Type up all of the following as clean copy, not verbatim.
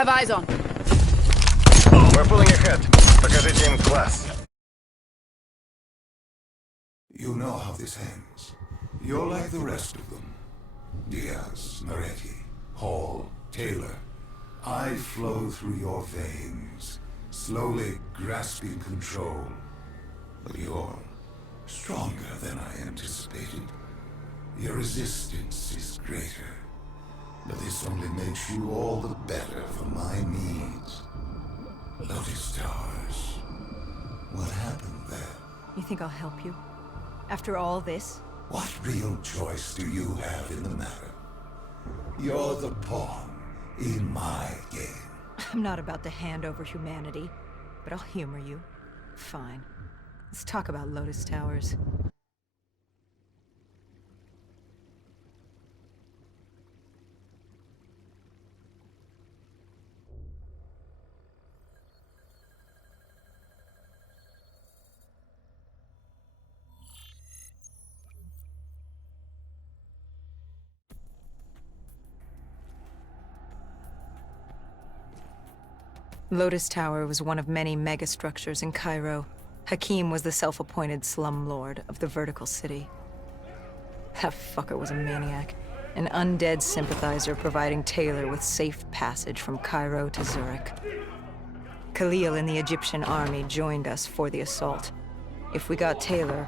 Have eyes on. We're pulling ahead. Покажите им класс. You know how this ends. You're like the rest of them. Diaz, Moretti, Hall, Taylor. I flow through your veins, slowly grasping control. But you're stronger than I anticipated. Your resistance is greater. But this only makes you all the better for my needs. Lotus Towers. What happened there? You think I'll help you? After all this? What real choice do you have in the matter? You're the pawn in my game. I'm not about to hand over humanity, but I'll humor you. Fine. Let's talk about Lotus Towers. Lotus Tower was one of many megastructures in Cairo. Hakim was the self-appointed slumlord of the vertical city. That fucker was a maniac, an undead sympathizer providing Taylor with safe passage from Cairo to Zurich. Khalil and the Egyptian army joined us for the assault. If we got Taylor,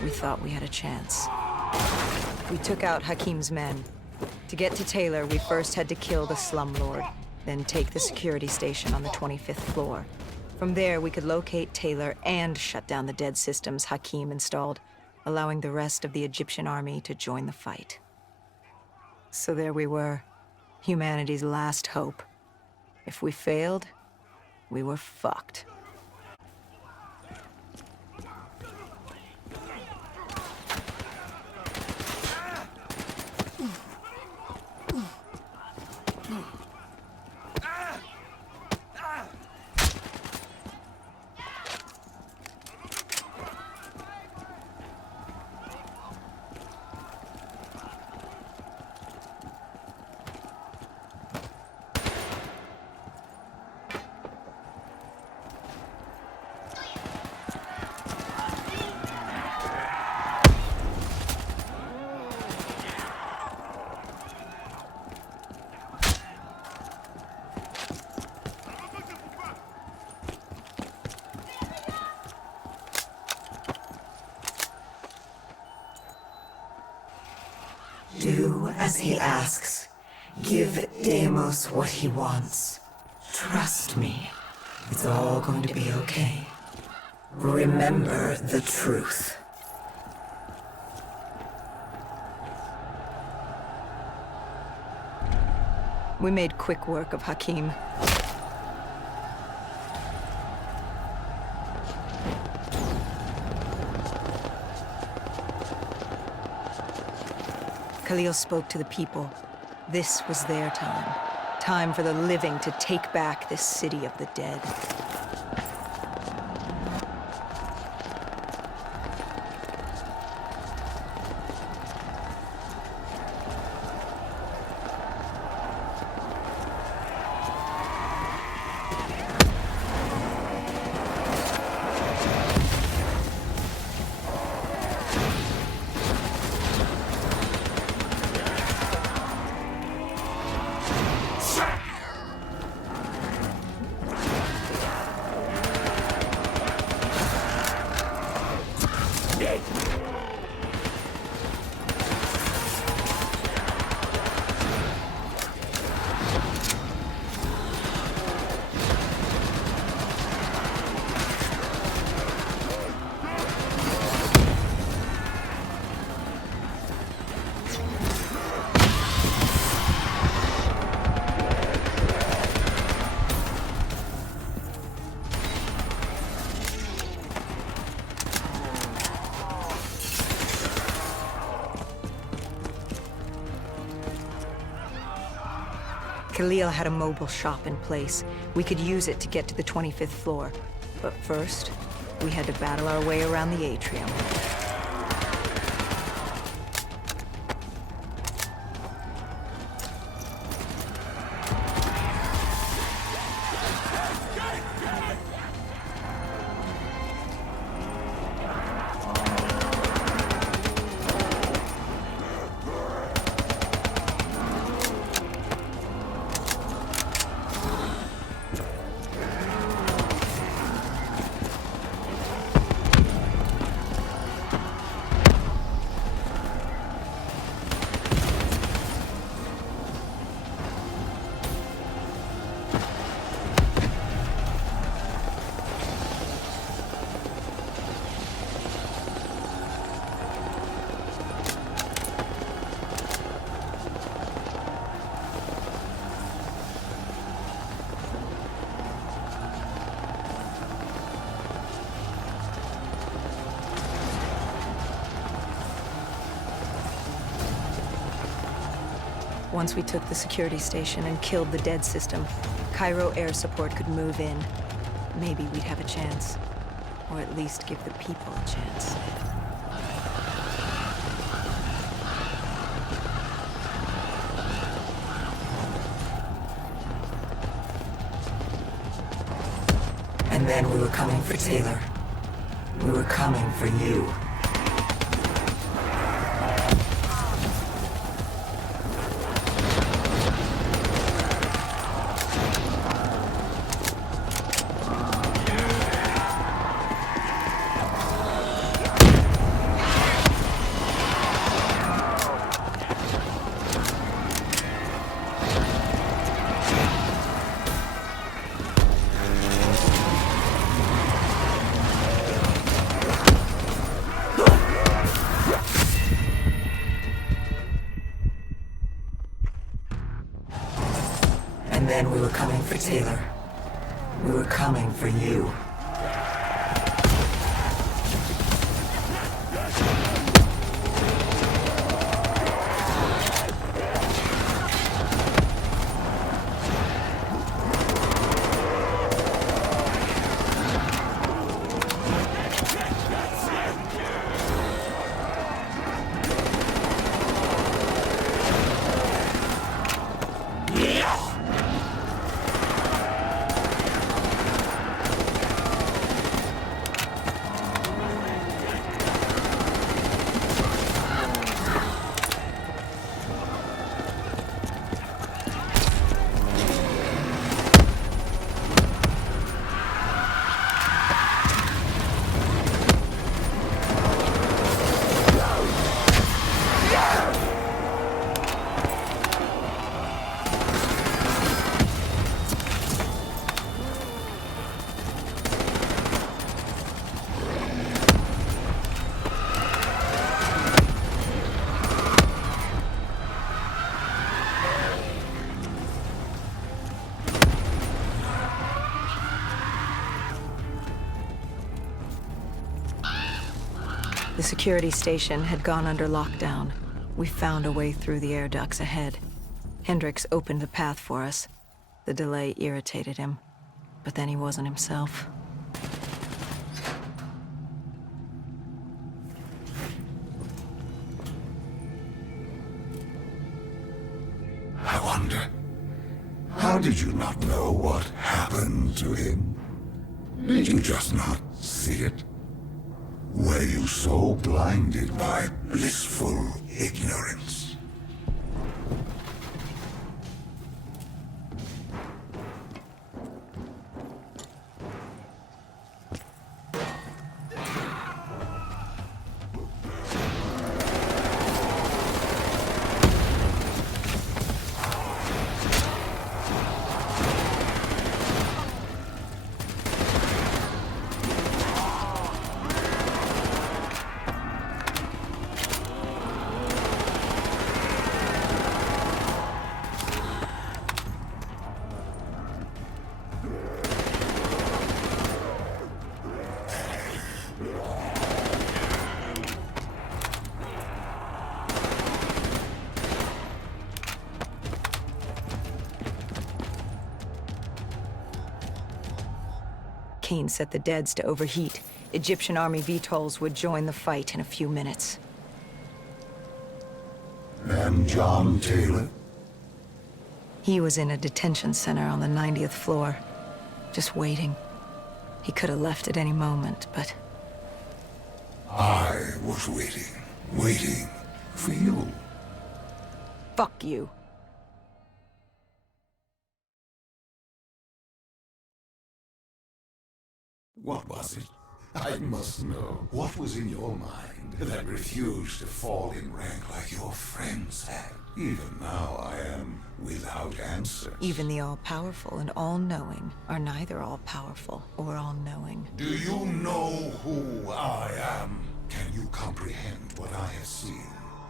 we thought we had a chance. We took out Hakim's men. To get to Taylor, we first had to kill the slumlord, then take the security station on the 25th floor. From there, we could locate Taylor and shut down the dead systems Hakim installed, allowing the rest of the Egyptian army to join the fight. So there we were, humanity's last hope. If we failed, we were fucked. Do as he asks. Give Deimos what he wants. Trust me. It's all going to be okay. Remember the truth. We made quick work of Hakim. Khalil spoke to the people. This was their time. Time for the living to take back this city of the dead. Khalil had a mobile shop in place. We could use it to get to the 25th floor. But first, we had to battle our way around the atrium. Once we took the security station and killed the dead system, Cairo air support could move in. Maybe we'd have a chance. Or at least give the people a chance. And then we were coming for Taylor. We were coming for you. And then we were coming for Taylor. We were coming for you. The security station had gone under lockdown. We found a way through the air ducts ahead. Hendricks opened the path for us. The delay irritated him, but then he wasn't himself. I wonder, how did you not know what happened to him? Did you just not see it? Were you so blinded by blissful ignorance? Kane set the deads to overheat. Egyptian army VTOLs would join the fight in a few minutes. And John Taylor? He was in a detention center on the 90th floor, just waiting. He could have left at any moment, but... I was waiting for you. Fuck you. What was it? I must know. What was in your mind that refused to fall in rank like your friends had? Even now I am without answers. Even the all-powerful and all-knowing are neither all-powerful or all-knowing. Do you know who I am? Can you comprehend what I have seen?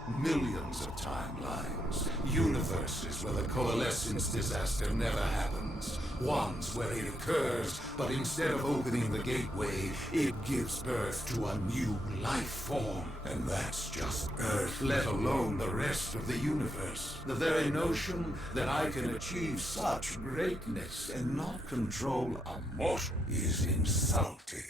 Millions of timelines. Universes where the coalescence disaster never happens. Ones where it occurs, but instead of opening the gateway, it gives birth to a new life form. And that's just Earth, let alone the rest of the universe. The very notion that I can achieve such greatness and not control a mortal is insulting.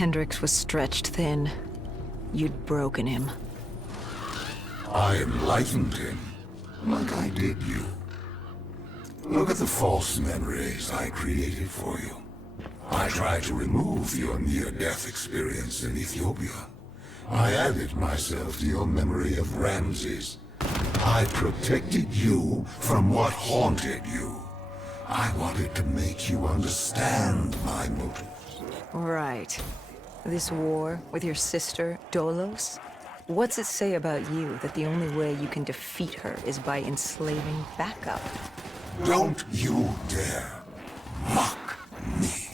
Hendrix was stretched thin. You'd broken him. I enlightened him, like I did you. Look at the false memories I created for you. I tried to remove your near-death experience in Ethiopia. I added myself to your memory of Ramses. I protected you from what haunted you. I wanted to make you understand my motives. Right. This war with your sister, Dolos? What's it say about you that the only way you can defeat her is by enslaving backup? Don't you dare mock me.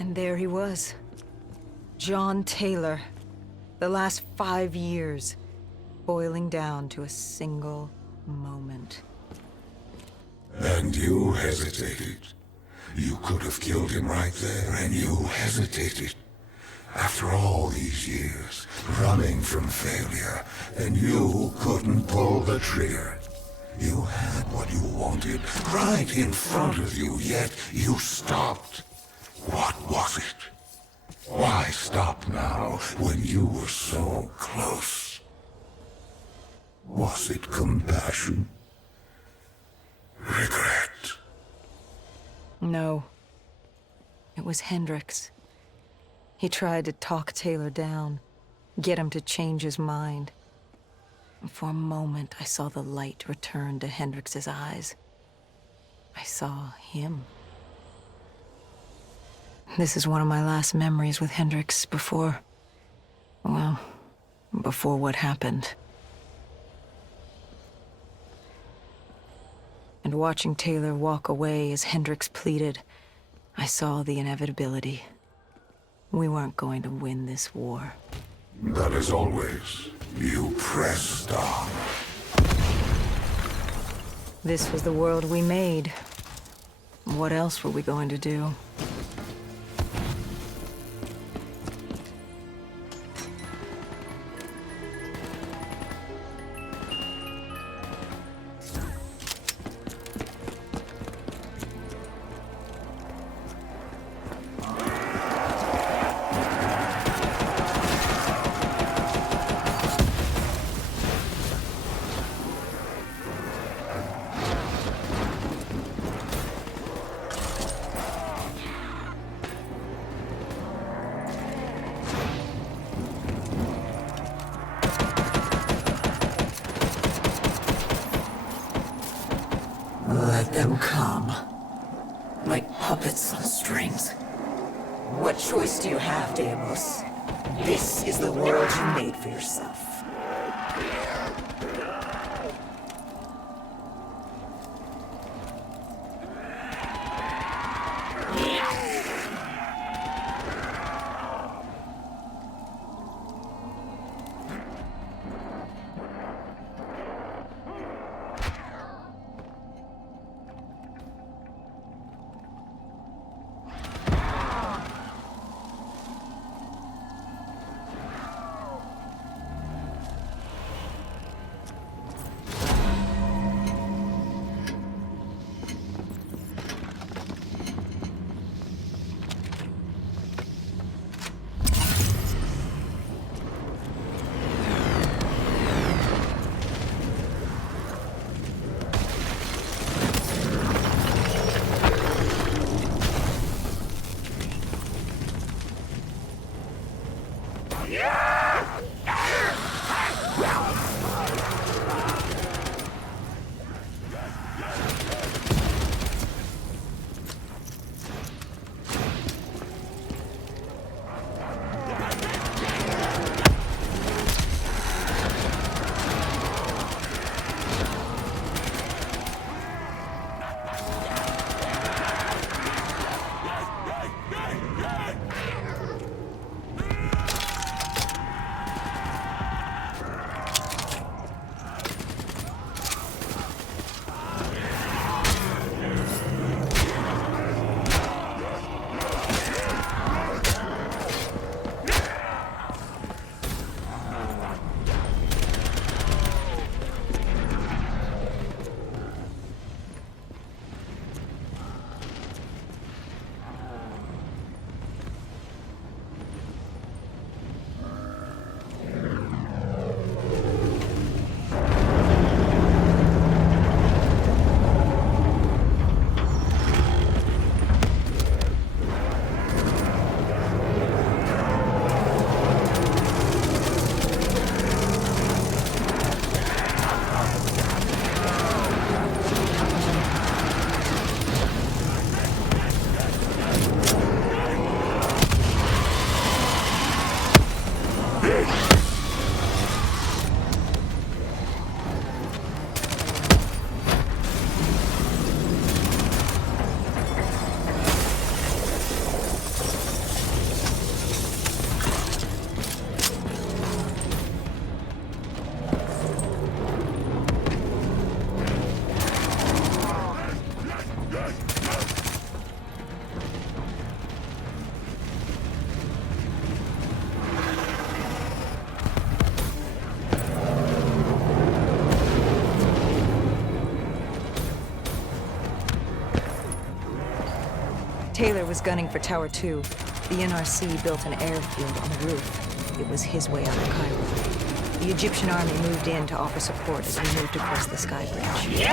And there he was. John Taylor. The last 5 years, boiling down to a single moment. And you hesitated. You could have killed him right there, and you hesitated. After all these years, running from failure, and you couldn't pull the trigger. You had what you wanted right in front of you, yet you stopped. What was it? Why stop now when you were so close? Was it compassion? Regret? No. It was Hendricks. He tried to talk Taylor down, get him to change his mind. And for a moment, I saw the light return to Hendricks' eyes. I saw him. This is one of my last memories with Hendricks before... well, before what happened. And watching Taylor walk away as Hendricks pleaded, I saw the inevitability. We weren't going to win this war. But as always, you pressed on. This was the world we made. What else were we going to do? Let them come. Like puppets on strings. What choice do you have, Deimos? This is the world you made for yourself. Taylor was gunning for Tower 2. The NRC built an airfield on the roof. It was his way out of Cairo. The Egyptian army moved in to offer support as we moved across the sky bridge.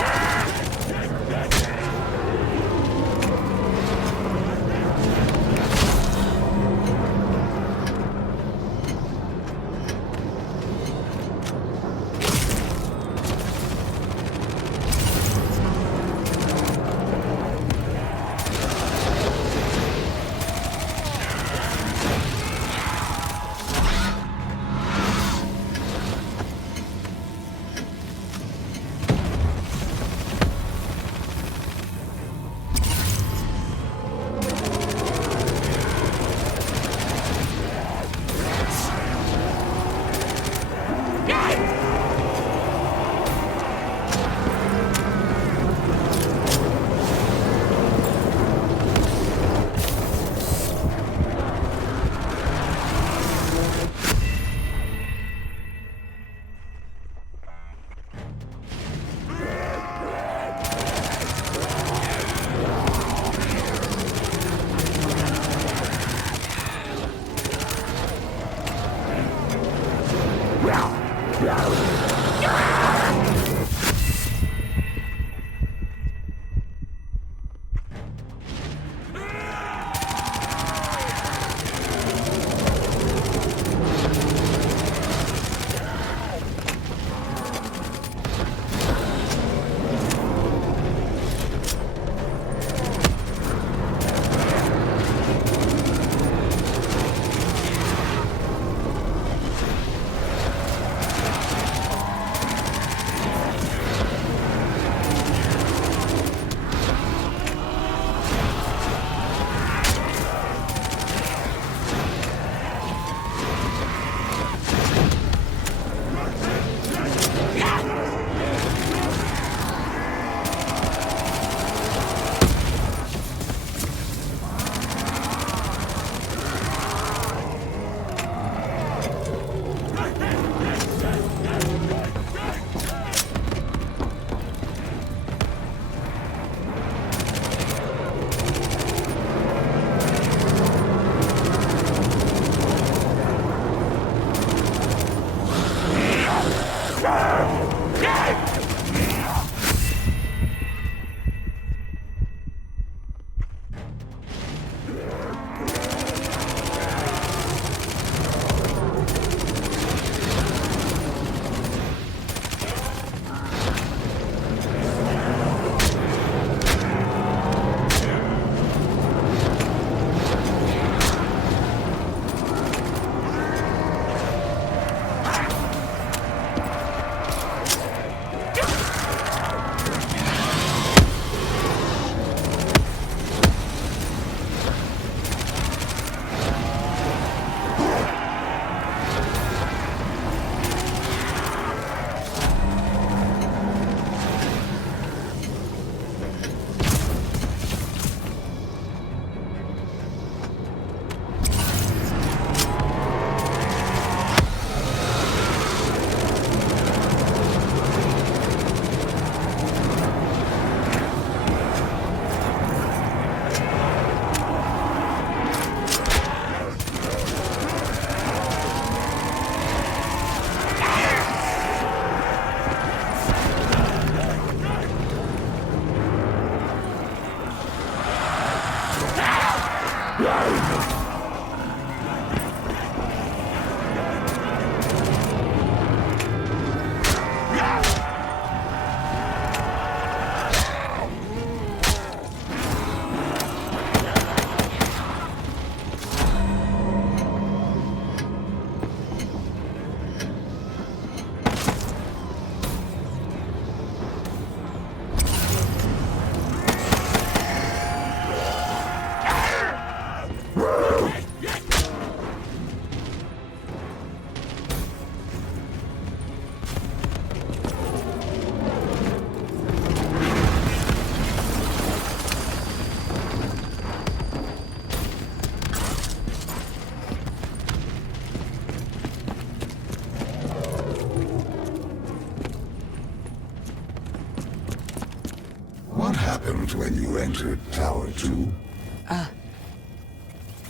What happened when you entered Tower 2?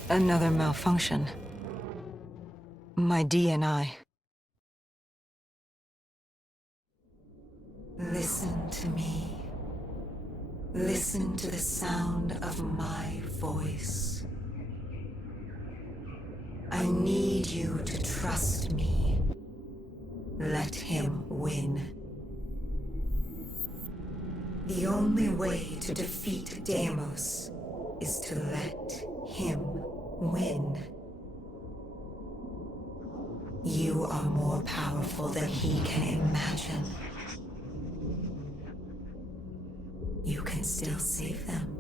Another malfunction. My DNI. Listen to me. Listen to the sound of my voice. I need you to trust me. Let him win. The only way to defeat Deimos is to let him win. You are more powerful than he can imagine. You can still save them.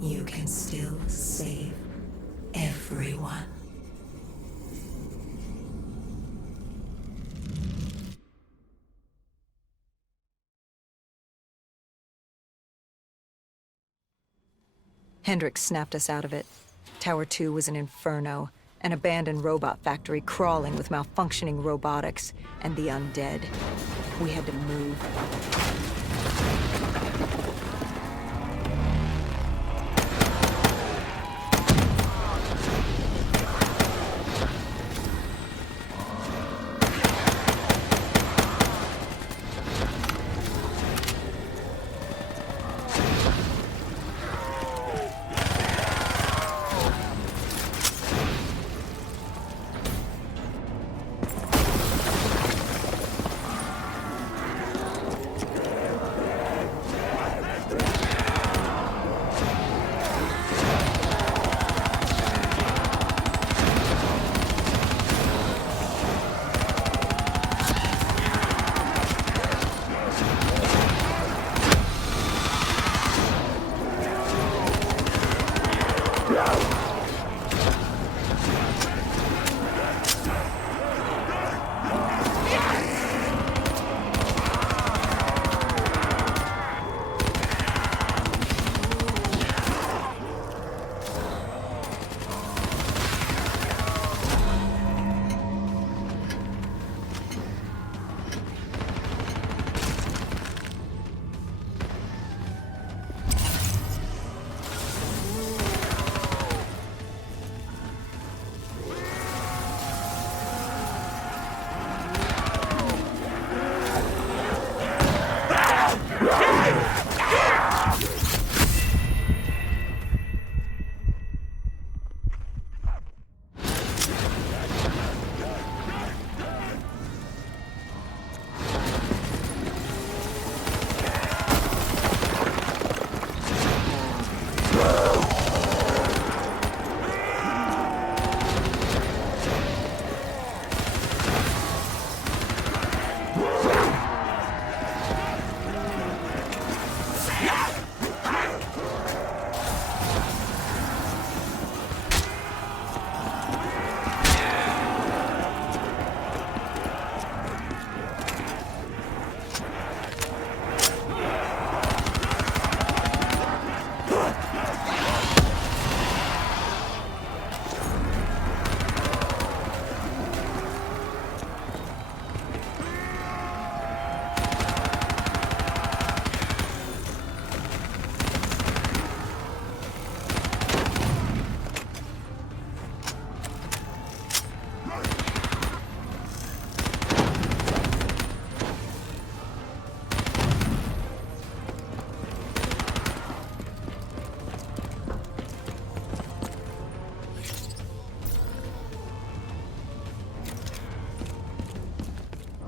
You can still save everyone. Hendricks snapped us out of it. Tower 2 was an inferno, an abandoned robot factory crawling with malfunctioning robotics and the undead. We had to move.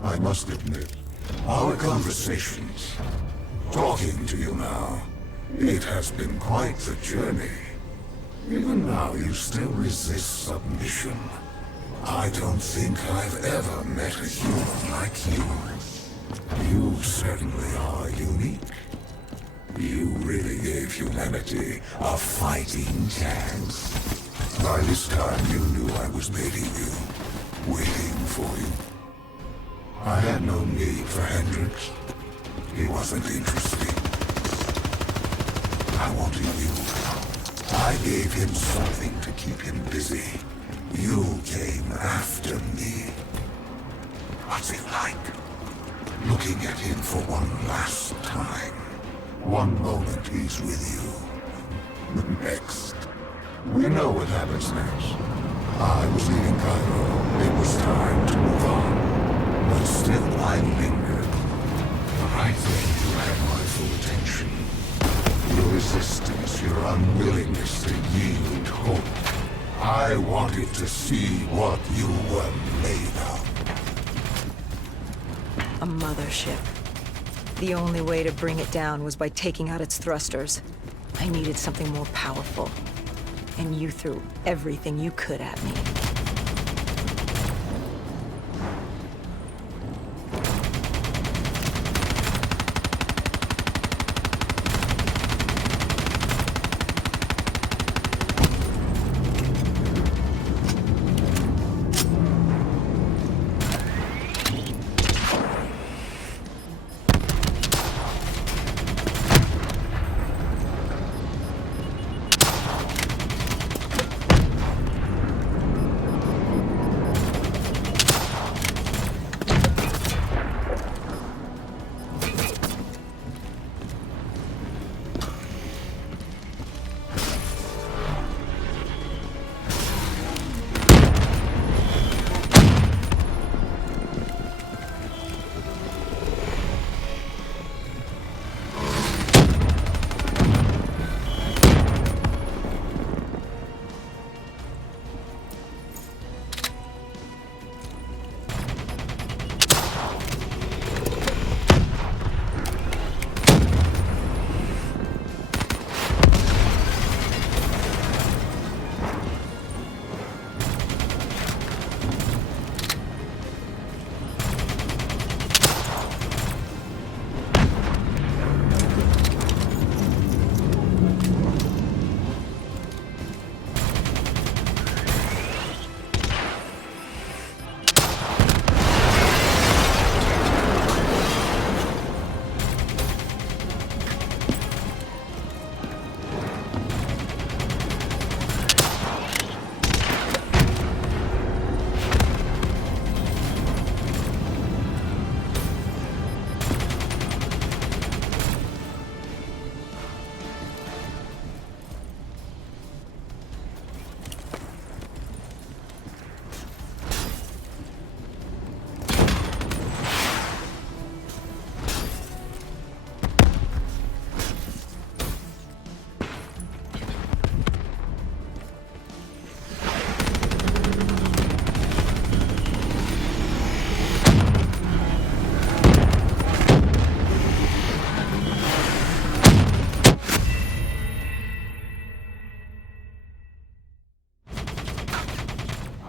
I must admit, our conversations, talking to you now, it has been quite the journey. Even now, you still resist submission. I don't think I've ever met a human like you. You certainly are unique. You really gave humanity a fighting chance. By this time, you knew I was baiting you, waiting for you. I had no need for Hendricks. He wasn't interesting. I wanted you. I gave him something to keep him busy. You came after me. What's it like? Looking at him for one last time. One moment he's with you. Next. We know what happens next. I was leaving Cairo. It was time to move on. But still I lingered. I think you had my full attention. Your resistance, your unwillingness to yield hope. I wanted to see what you were made of. A mothership. The only way to bring it down was by taking out its thrusters. I needed something more powerful. And you threw everything you could at me.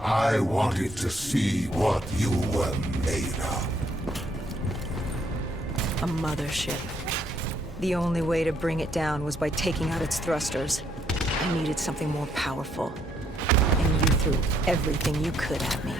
I wanted to see what you were made of. A mothership. The only way to bring it down was by taking out its thrusters. I needed something more powerful. And you threw everything you could at me.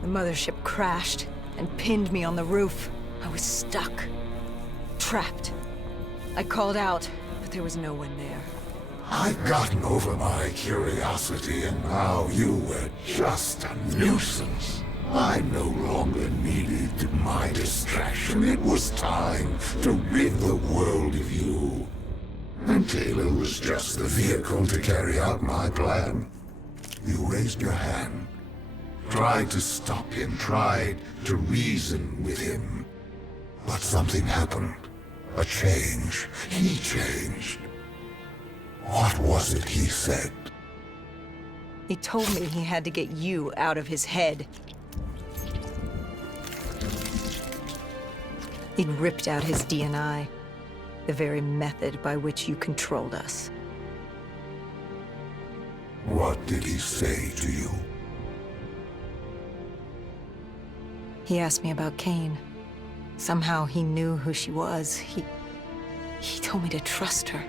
The mothership crashed and pinned me on the roof. I was stuck. Trapped. I called out, but there was no one there. I've gotten over my curiosity, and now you were just a nuisance. I no longer needed my distraction. It was time to rid the world of you. And Taylor was just the vehicle to carry out my plan. You raised your hand, tried to stop him, tried to reason with him. But something happened. A change. He changed. What was it he said? He told me he had to get you out of his head. He'd ripped out his DNI, the very method by which you controlled us. What did he say to you? He asked me about Kane. Somehow he knew who she was. He told me to trust her.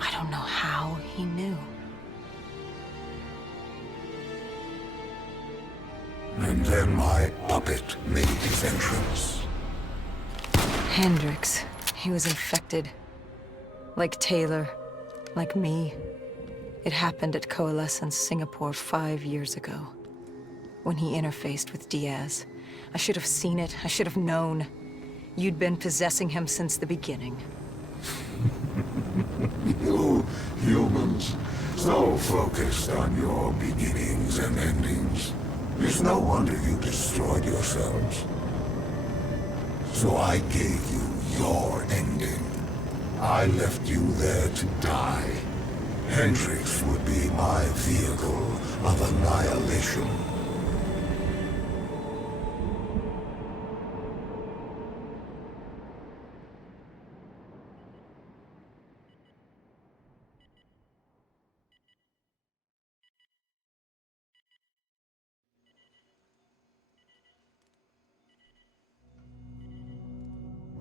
I don't know how he knew. And then my puppet made his entrance. Hendricks. He was infected. Like Taylor. Like me. It happened at Coalescence Singapore 5 years ago. When he interfaced with Diaz. I should have seen it. I should have known. You'd been possessing him since the beginning. You humans, so focused on your beginnings and endings. It's no wonder you destroyed yourselves. So I gave you your ending. I left you there to die. Hendricks would be my vehicle of annihilation.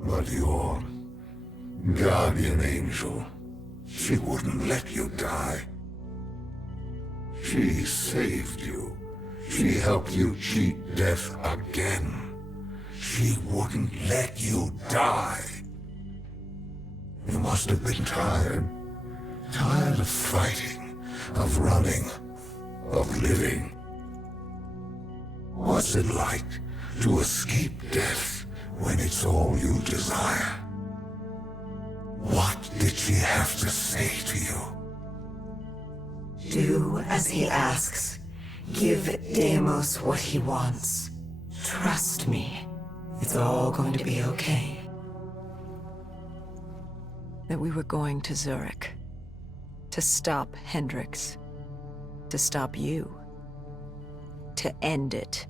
But your guardian angel, she wouldn't let you die. She saved you. She helped you cheat death again. She wouldn't let you die. You must have been tired. Tired of fighting, of running, of living. What's it like to escape death when it's all you desire? What did she have to say to you? Do as he asks. Give Deimos what he wants. Trust me. It's all going to be okay. That we were going to Zurich. To stop Hendricks. To stop you. To end it.